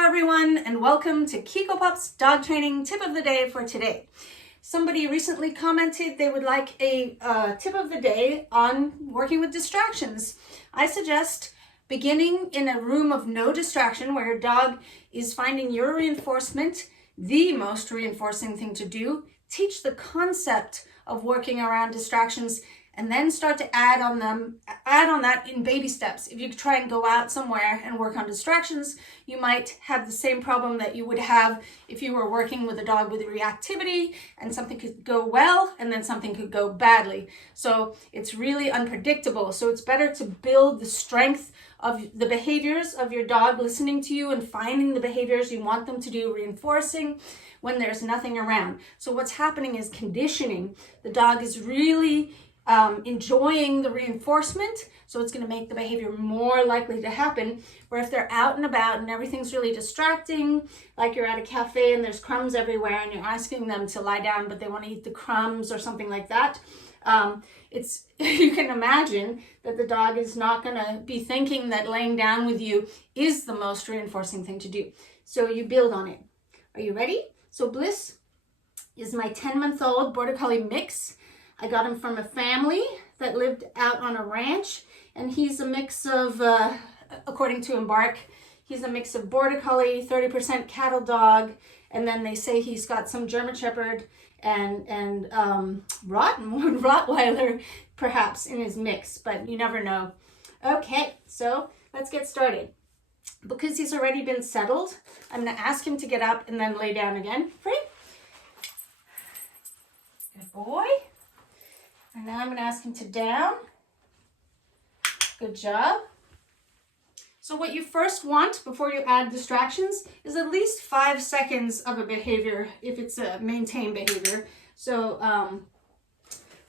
Hello everyone and welcome to Kikopup's dog training tip of the day for today. Somebody recently commented they would like a tip of the day on working with distractions. I suggest beginning in a room of no distraction where your dog is finding your reinforcement the most reinforcing thing to do. Teach the concept of working around distractions and then start to add on that in baby steps. If you try and go out somewhere and work on distractions, you might have the same problem that you would have if you were working with a dog with reactivity, and something could go well and then something could go badly. So it's really unpredictable. So it's better to build the strength of the behaviors of your dog listening to you and finding the behaviors you want them to do, reinforcing when there's nothing around. So what's happening is conditioning. The dog is really enjoying the reinforcement, so it's going to make the behavior more likely to happen. Where if they're out and about and everything's really distracting, like you're at a cafe and there's crumbs everywhere and you're asking them to lie down but they want to eat the crumbs or something like that, you can imagine that the dog is not going to be thinking that laying down with you is the most reinforcing thing to do. So you build on it. Are you ready? So Bliss is my 10-month-old Border Collie mix. I got him from a family that lived out on a ranch, and he's a mix of, according to Embark, he's a mix of Border Collie, 30% cattle dog, and then they say he's got some German Shepherd and Rottweiler perhaps in his mix, but you never know. Okay, so let's get started. Because he's already been settled, I'm going to ask him to get up and then lay down again. Free. Good boy. And now I'm going to ask him to down. Good job. So what you first want before you add distractions is at least 5 seconds of a behavior if it's a maintained behavior. So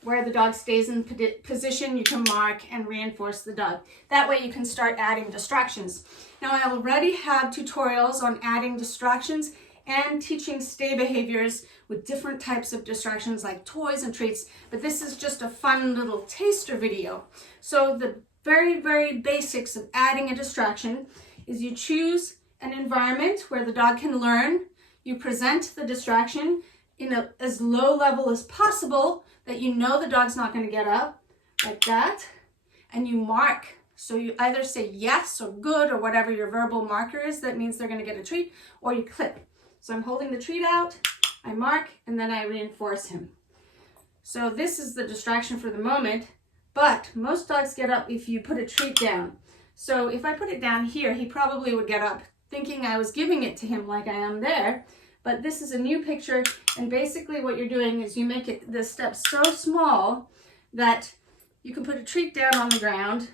where the dog stays in position, you can mark and reinforce the dog. That way you can start adding distractions. Now I already have tutorials on adding distractions and teaching stay behaviors with different types of distractions like toys and treats, but this is just a fun little taster video. So the very, very basics of adding a distraction is you choose an environment where the dog can learn. You present the distraction in as low level as possible that you know the dog's not going to get up, like that, and you mark. So you either say yes or good or whatever your verbal marker is that means they're going to get a treat, or you clip. So I'm holding the treat out, I mark, and then I reinforce him. So this is the distraction for the moment, but most dogs get up if you put a treat down. So if I put it down here, he probably would get up thinking I was giving it to him like I am there. But this is a new picture, and basically what you're doing is you make the step so small that you can put a treat down on the ground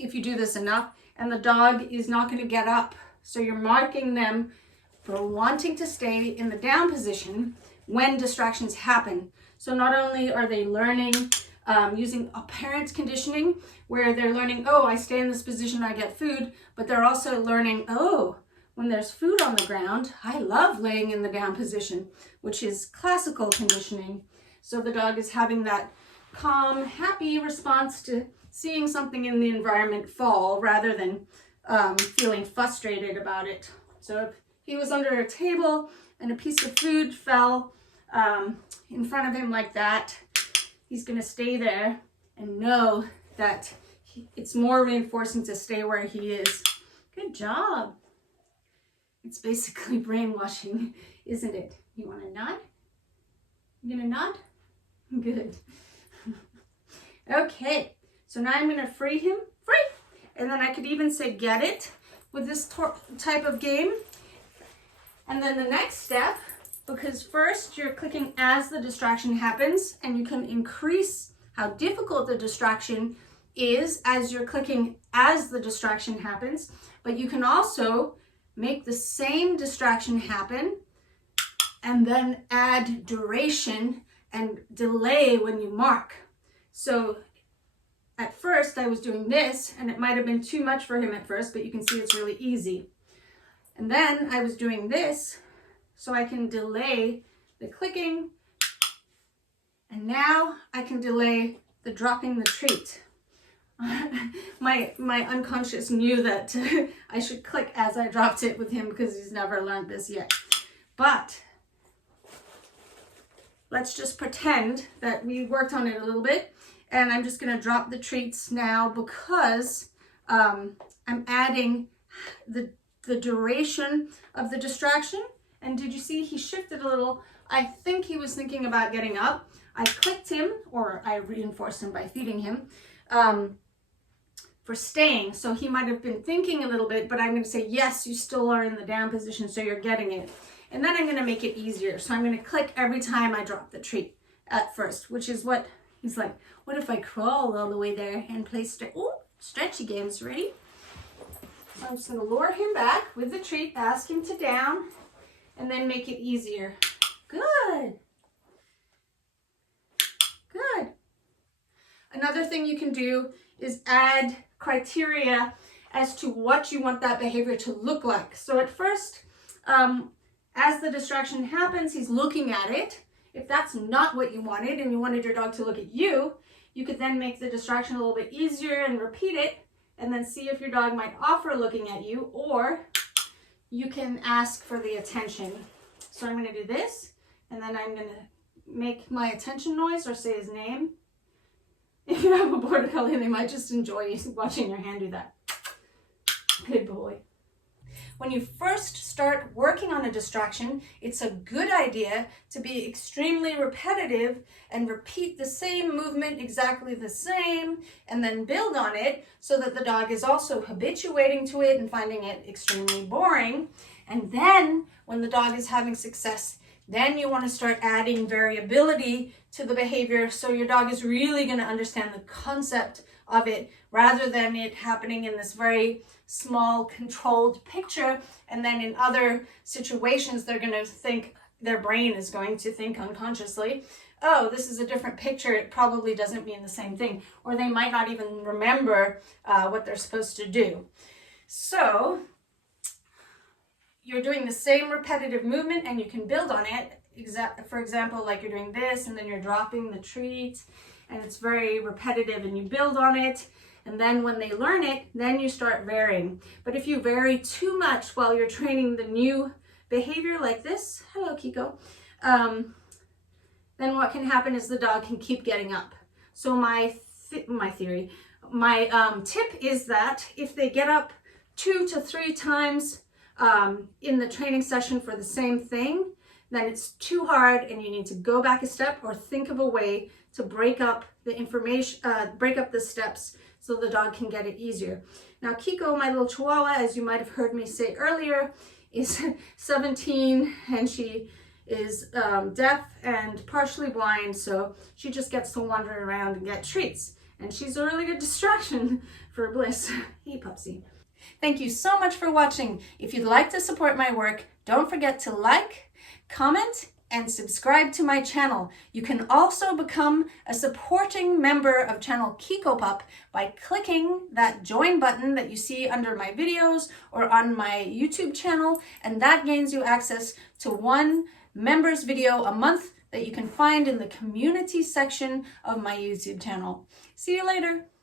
if you do this enough, and the dog is not going to get up. So you're marking them for wanting to stay in the down position when distractions happen. So not only are they learning using apparent conditioning, where they're learning, oh, I stay in this position, I get food, but they're also learning, oh, when there's food on the ground, I love laying in the down position, which is classical conditioning. So the dog is having that calm, happy response to seeing something in the environment fall rather than feeling frustrated about it. So if he was under a table and a piece of food fell in front of him like that, he's going to stay there and know that it's more reinforcing to stay where he is. Good job. It's basically brainwashing, isn't it? You want to nod? You gonna nod? Good. Okay, so now I'm gonna free him. Free! And then I could even say get it with this type of game. And then the next step, because first you're clicking as the distraction happens, and you can increase how difficult the distraction is as you're clicking as the distraction happens, but you can also make the same distraction happen and then add duration and delay when you mark. So at first I was doing this, and it might have been too much for him at first, but you can see it's really easy. And then I was doing this so I can delay the clicking, and now I can delay the dropping the treat. my unconscious knew that I should click as I dropped it with him because he's never learned this yet. But let's just pretend that we worked on it a little bit, and I'm just going to drop the treats now because I'm adding the duration of the distraction. And did you see he shifted a little? I think he was thinking about getting up. I clicked him, or I reinforced him by feeding him, for staying. So he might have been thinking a little bit, but I'm going to say, yes, you still are in the down position, so you're getting it. And then I'm going to make it easier. So I'm going to click every time I drop the treat at first, which is what he's like, what if I crawl all the way there and play stretchy games? Ready? So I'm just going to lure him back with the treat, ask him to down, and then make it easier. Good. Good. Another thing you can do is add criteria as to what you want that behavior to look like. So at first, as the distraction happens, he's looking at it. If that's not what you wanted and you wanted your dog to look at you, you could then make the distraction a little bit easier and repeat it, and then see if your dog might offer looking at you, or you can ask for the attention. So I'm going to do this, and then I'm going to make my attention noise or say his name. If you have a border collie, they might just enjoy watching your hand do that. Good boy. When you first start working on a distraction, it's a good idea to be extremely repetitive and repeat the same movement exactly the same, and then build on it so that the dog is also habituating to it and finding it extremely boring. And then when the dog is having success, then you want to start adding variability to the behavior, so your dog is really going to understand the concept of it, rather than it happening in this very small controlled picture, and then in other situations they're going to think, their brain is going to think unconsciously, oh, this is a different picture, it probably doesn't mean the same thing, or they might not even remember what they're supposed to do. So you're doing the same repetitive movement and you can build on it. For example, like you're doing this and then you're dropping the treat, and it's very repetitive, and you build on it, and then when they learn it, then you start varying. But if you vary too much while you're training the new behavior like this, hello Kiko, then what can happen is the dog can keep getting up. So my tip is that if they get up 2 to 3 times in the training session for the same thing, then it's too hard and you need to go back a step or think of a way to break up the information, break up the steps so the dog can get it easier. Now Kiko, my little Chihuahua, as you might have heard me say earlier, is 17 and she is deaf and partially blind, so she just gets to wander around and get treats. And she's a really good distraction for Bliss. Hey, Pupsy. Thank you so much for watching. If you'd like to support my work, don't forget to like, comment, and subscribe to my channel. You can also become a supporting member of channel Kikopup by clicking that join button that you see under my videos or on my YouTube channel, and that gains you access to one members video a month that you can find in the community section of my YouTube channel. See you later.